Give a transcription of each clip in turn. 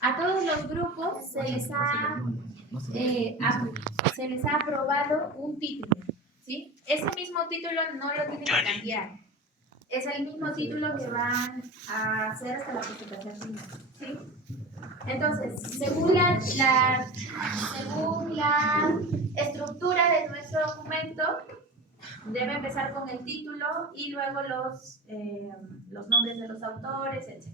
A todos los grupos se les ha aprobado un título, ¿sí? Ese mismo título no lo tienen que cambiar. Es el mismo título que van a hacer hasta la presentación final, ¿sí? Entonces, según la estructura de nuestro documento, debe empezar con el título y luego los nombres de los autores, etc.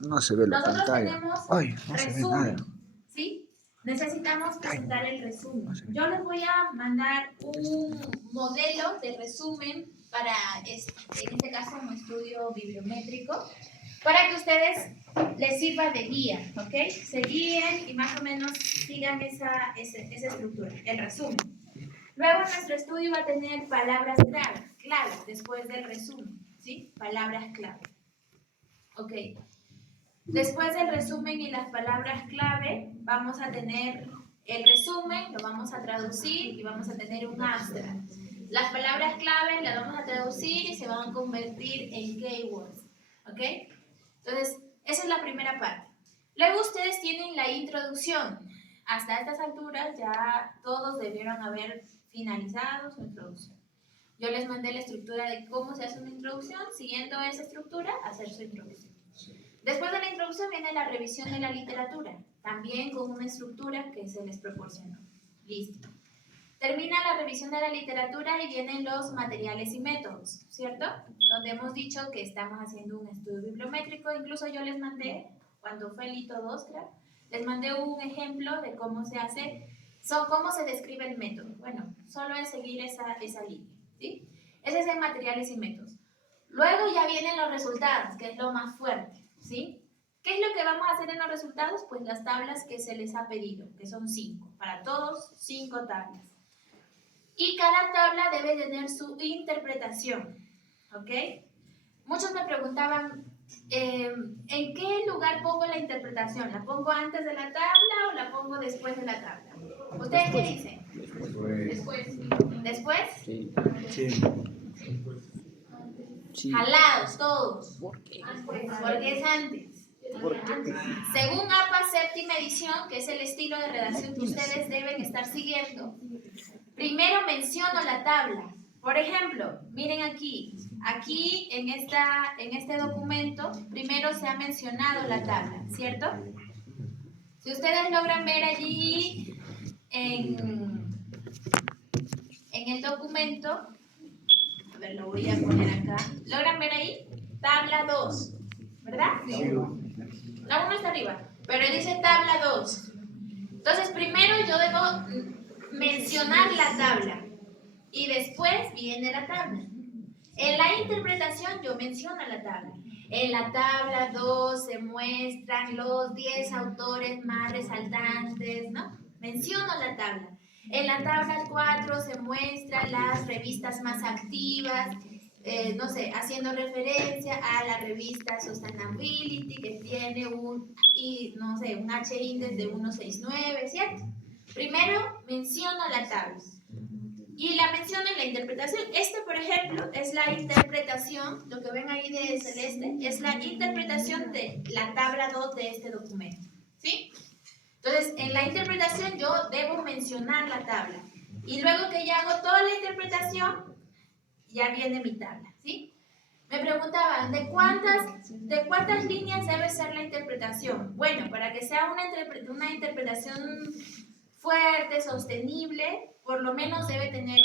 No se ve la Nosotros pantalla. tenemos Ay, no se ve resumen, nada. ¿sí? Necesitamos presentar el resumen. Yo les voy a mandar un modelo de resumen para, en este caso, un estudio bibliométrico, para que ustedes les sirva de guía, ¿ok? Se guíen y más o menos sigan esa estructura, el resumen. Luego nuestro estudio va a tener palabras clave después del resumen, ¿sí? Palabras clave. Ok. Después del resumen y las palabras clave, vamos a tener el resumen, lo vamos a traducir y vamos a tener un abstract. Las palabras clave las vamos a traducir y se van a convertir en keywords, ¿ok? Entonces, esa es la primera parte. Luego ustedes tienen la introducción. Hasta estas alturas ya todos debieron haber finalizado su introducción. Yo les mandé la estructura de cómo se hace una introducción, siguiendo esa estructura, hacer su introducción. Después de la introducción viene la revisión de la literatura, también con una estructura que se les proporcionó. Listo. Termina la revisión de la literatura y vienen los materiales y métodos, ¿cierto? Donde hemos dicho que estamos haciendo un estudio bibliométrico, incluso yo les mandé, cuando fue el hito 2, creo, les mandé un ejemplo de cómo se hace, cómo se describe el método. Bueno, solo es seguir esa línea, ¿sí? Ese es el materiales y métodos. Luego ya vienen los resultados, que es lo más fuerte, ¿sí? ¿Qué es lo que vamos a hacer en los resultados? Pues las tablas que se les ha pedido, que son 5. Para todos, 5 tablas. Y cada tabla debe tener su interpretación, ¿ok? Muchos me preguntaban, ¿en qué lugar pongo la interpretación? ¿La pongo antes de la tabla o la pongo después de la tabla? ¿Ustedes qué dicen? Después. ¿Después? Sí. Sí. Jalados, todos. Porque es antes. Según APA séptima edición, que es el estilo de redacción que ustedes deben estar siguiendo, primero menciono la tabla. Por ejemplo, miren aquí en este documento, primero se ha mencionado la tabla, ¿cierto? Si ustedes logran ver allí en el documento, a ver, lo voy a poner acá, ¿logran ver ahí? Tabla 2, ¿verdad? Sí. La 1 está arriba, pero dice tabla 2. Entonces, primero yo debo mencionar la tabla y después viene la tabla. En la interpretación yo menciono la tabla. En la tabla 2 se muestran los 10 autores más resaltantes, ¿no? Menciono la tabla. En la tabla 4 se muestran las revistas más activas, no sé, haciendo referencia a la revista Sustainability, que tiene un H-index de 169, ¿cierto? Primero menciono la tabla y la menciono en la interpretación. Por ejemplo, es la interpretación, lo que ven ahí de celeste, es la interpretación de la tabla 2 de este documento, ¿sí? Entonces, en la interpretación yo debo mencionar la tabla. Y luego que ya hago toda la interpretación, ya viene mi tabla, ¿sí? Me preguntaban, ¿de cuántas líneas debe ser la interpretación? Bueno, para que sea una interpretación fuerte, sostenible, por lo menos debe tener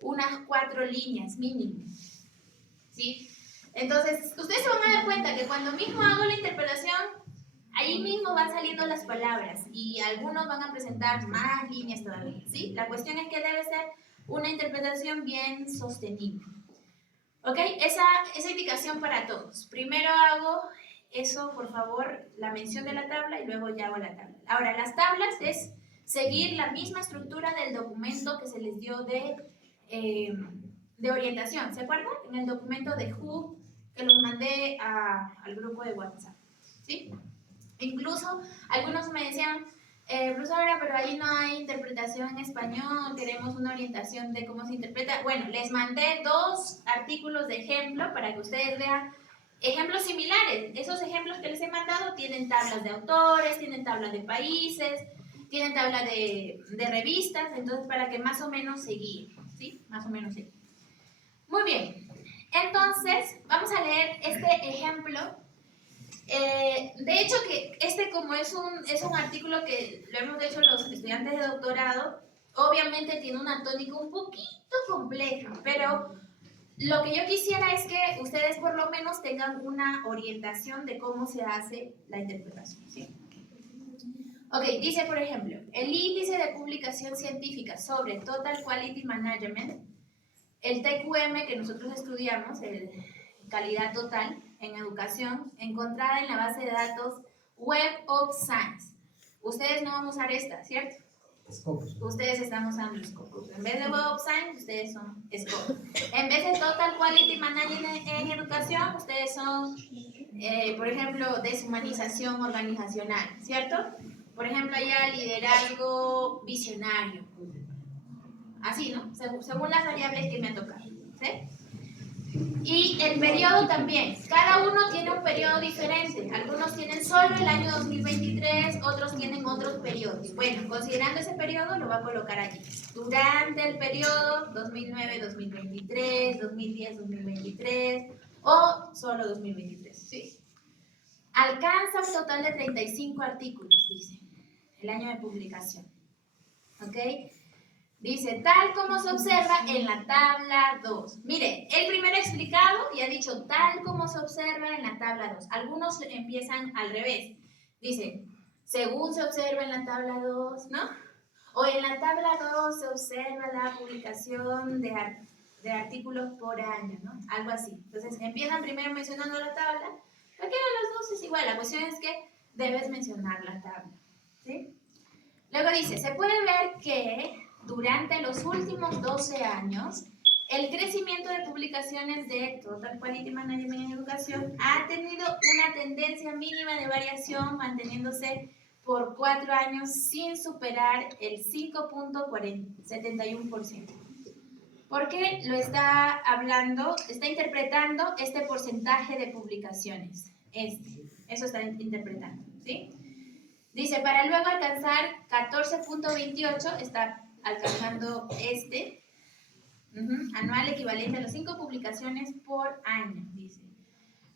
unas 4 líneas mínimo, ¿sí? Entonces, ustedes se van a dar cuenta que cuando mismo hago la interpretación, ahí mismo van saliendo las palabras y algunos van a presentar más líneas todavía, ¿sí? La cuestión es que debe ser una interpretación bien sostenible. ¿Ok? Esa indicación para todos. Primero hago eso, por favor, la mención de la tabla y luego ya hago la tabla. Ahora, las tablas es seguir la misma estructura del documento que se les dio de orientación. ¿Se acuerdan? En el documento de Who que los mandé al grupo de WhatsApp. ¿Sí? Incluso algunos me decían, profesora, pero ahí no hay interpretación en español, queremos una orientación de cómo se interpreta. Bueno, les mandé 2 artículos de ejemplo para que ustedes vean ejemplos similares. Esos ejemplos que les he mandado tienen tablas de autores, tienen tablas de países, tienen tablas de revistas, entonces para que más o menos se guíen, ¿sí? Más o menos se guíen. Muy bien, entonces vamos a leer este ejemplo. De hecho, que como es un artículo que lo hemos hecho los estudiantes de doctorado, obviamente tiene una tónica un poquito compleja, pero lo que yo quisiera es que ustedes por lo menos tengan una orientación de cómo se hace la interpretación, ¿sí? Ok, dice por ejemplo, el índice de publicación científica sobre Total Quality Management, el TQM que nosotros estudiamos, el calidad total en educación, encontrada en la base de datos Web of Science. Ustedes no van a usar esta, ¿cierto? Scopus. Ustedes están usando Scopus. En vez de Web of Science, ustedes son Scopus. En vez de Total Quality Management en educación, ustedes son, por ejemplo, deshumanización organizacional, ¿cierto? Por ejemplo, allá liderazgo visionario. Así, ¿no? Según las variables que me han tocado, ¿sí? Y el periodo también. Cada uno tiene un periodo diferente. Algunos tienen solo el año 2023, otros tienen otros periodos. Bueno, considerando ese periodo, lo va a colocar allí. Durante el periodo 2009-2023, 2010-2023 o solo 2023, ¿sí? Alcanza un total de 35 artículos, dice, el año de publicación. ¿Ok? Dice, tal como se observa en la tabla 2. Mire, el primero explicado y ha dicho tal como se observa en la tabla 2. Algunos empiezan al revés. Dice, según se observa en la tabla 2, ¿no? O en la tabla 2 se observa la publicación de artículos por año, ¿no? Algo así. Entonces, empiezan primero mencionando la tabla. Cualquiera de los dos es igual. La cuestión es que debes mencionar la tabla, ¿sí? Luego dice, se puede ver que durante los últimos 12 años, el crecimiento de publicaciones de Total Quality Management en Educación ha tenido una tendencia mínima de variación, manteniéndose por 4 años sin superar el 5.71%. ¿Por qué lo está hablando? Está interpretando este porcentaje de publicaciones. Eso está interpretando, ¿sí? Dice, para luego alcanzar 14.28, está alcanzando anual equivalente a las 5 publicaciones por año, dice.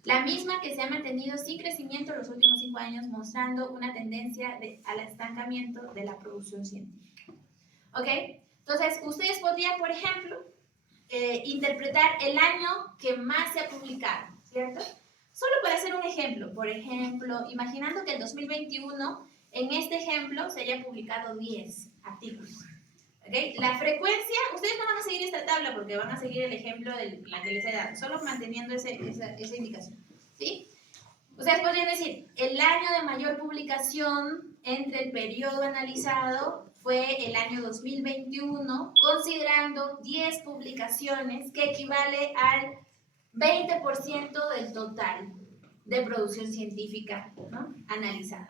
La misma que se ha mantenido sin crecimiento los últimos 5 años, mostrando una tendencia al estancamiento de la producción científica. ¿Ok? Entonces, ustedes podrían, por ejemplo, interpretar el año que más se ha publicado, ¿cierto? Solo para hacer un ejemplo, por ejemplo, imaginando que el 2021, en este ejemplo, se haya publicado 10 artículos. ¿Okay? La frecuencia, ustedes no van a seguir esta tabla porque van a seguir el ejemplo de la que les he dado, solo manteniendo esa indicación, ¿sí? Ustedes podrían decir, el año de mayor publicación entre el periodo analizado fue el año 2021, considerando 10 publicaciones que equivale al 20% del total de producción científica, ¿no? Analizada,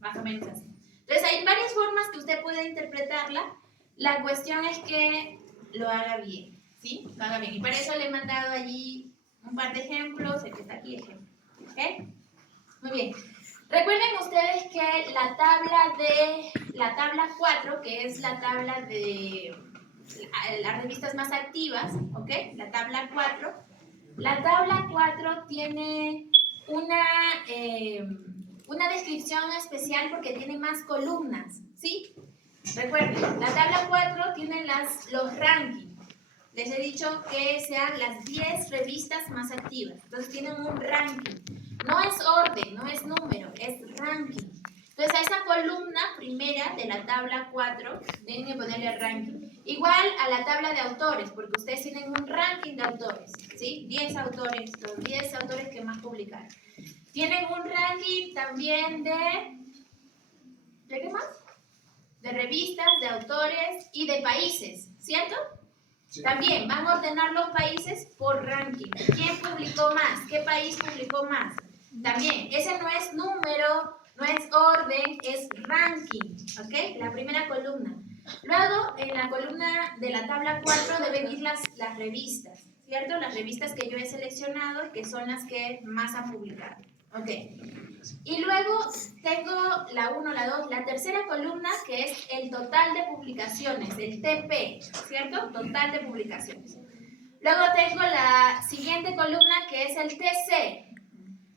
más o menos así. Entonces hay varias formas que usted puede interpretarla. La cuestión es que lo haga bien, ¿sí? Lo haga bien. Y para eso le he mandado allí un par de ejemplos, el que está aquí, ejemplo. ¿Ok? Muy bien. Recuerden ustedes que la tabla 4, que es la tabla de las revistas más activas, ¿ok? La tabla 4 tiene una descripción especial porque tiene más columnas, ¿sí? Recuerden, la tabla 4 tiene los rankings. Les he dicho que sean las 10 revistas más activas. Entonces tienen un ranking. No es orden, no es número, es ranking. Entonces a esa columna primera de la tabla 4 tienen que ponerle ranking. Igual a la tabla de autores, porque ustedes tienen un ranking de autores, ¿sí? 10 autores, los 10 autores que más publicaron. Tienen un ranking también ¿de qué más? De revistas, de autores y de países, ¿cierto? Sí. También van a ordenar los países por ranking. ¿Quién publicó más? ¿Qué país publicó más? También, ese no es número, no es orden, es ranking, ¿ok? La primera columna. Luego, en la columna de la tabla 4 deben ir las revistas, ¿cierto? Las revistas que yo he seleccionado y que son las que más han publicado. Ok. Y luego tengo la 1, la 2, la tercera columna, que es el total de publicaciones, el TP, ¿cierto? Total de publicaciones. Luego tengo la siguiente columna, que es el TC.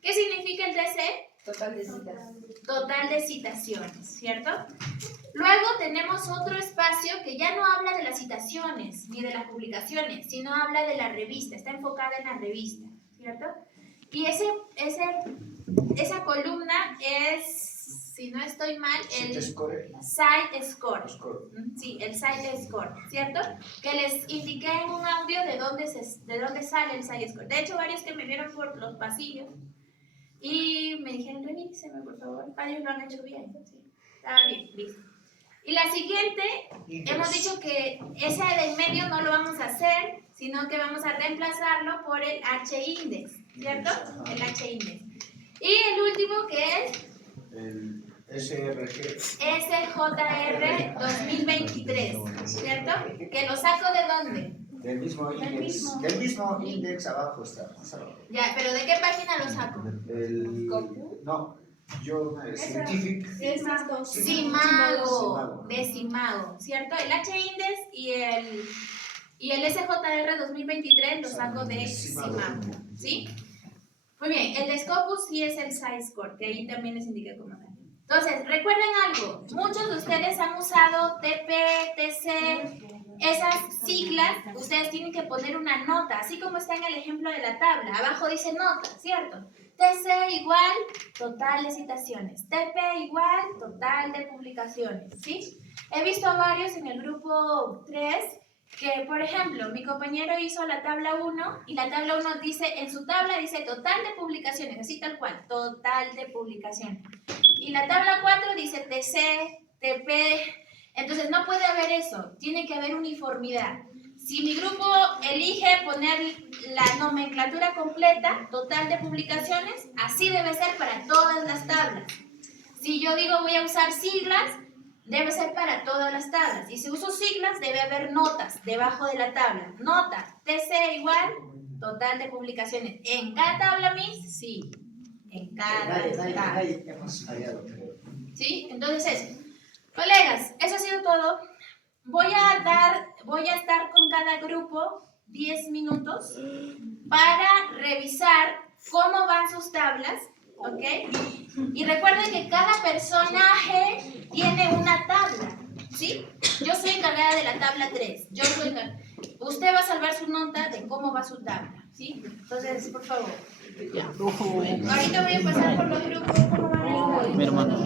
¿Qué significa el TC? Total de citas. Total de citaciones, ¿cierto? Luego tenemos otro espacio que ya no habla de las citaciones ni de las publicaciones, sino habla de la revista, está enfocada en la revista, ¿cierto? Y esa columna es, si no estoy mal, el Site Score. Sí, el Site Score, ¿cierto? Que les indiqué en un audio de dónde sale el Site Score. De hecho, varios que me vieron por los pasillos y me dijeron, revíseme, por favor. Varios lo han hecho bien. Sí, estaba bien, listo. Y la siguiente, hemos dicho que esa de en medio no lo vamos a hacer, sino que vamos a reemplazarlo por el H-index, ¿cierto? El H-index. Y el último que es el SJR 2023, ¿cierto? Que lo saco de dónde? del mismo index abajo está, más abajo. Ya, pero ¿de qué página lo saco? Scientific. Simago, de Simago, ¿cierto? El H-index y el SJR 2023 lo saco de Simago, ¿sí? Muy bien, el de Scopus sí es el SciScore, que ahí también les indiqué cómo tal. Entonces, recuerden algo, muchos de ustedes han usado TP, TC, esas siglas, ustedes tienen que poner una nota, así como está en el ejemplo de la tabla, abajo dice nota, ¿cierto? TC igual total de citaciones, TP igual total de publicaciones, ¿sí? He visto a varios en el grupo 3 que, por ejemplo, mi compañero hizo la tabla 1 y la tabla 1 dice, en su tabla dice total de publicaciones, así tal cual, total de publicaciones. Y la tabla 4 dice TC, TP, entonces no puede haber eso, tiene que haber uniformidad. Si mi grupo elige poner la nomenclatura completa, total de publicaciones, así debe ser para todas las tablas. Si yo digo voy a usar siglas, debe ser para todas las tablas. Y si uso siglas, debe haber notas debajo de la tabla. Nota, TC igual, total de publicaciones. ¿En cada tabla, Miss? Sí. En cada tabla. Hemos fallado, creo. ¿Sí? Entonces eso. Colegas, eso ha sido todo. Voy a estar con cada grupo 10 minutos para revisar cómo van sus tablas, ¿ok? Y recuerden que cada personaje tiene una tabla, ¿sí? Yo soy encargada de la tabla 3. Usted va a salvar su nota de cómo va su tabla, ¿sí? Entonces, por favor. Ahorita voy a pasar por los grupos. ¿Cómo van? Mi hermano.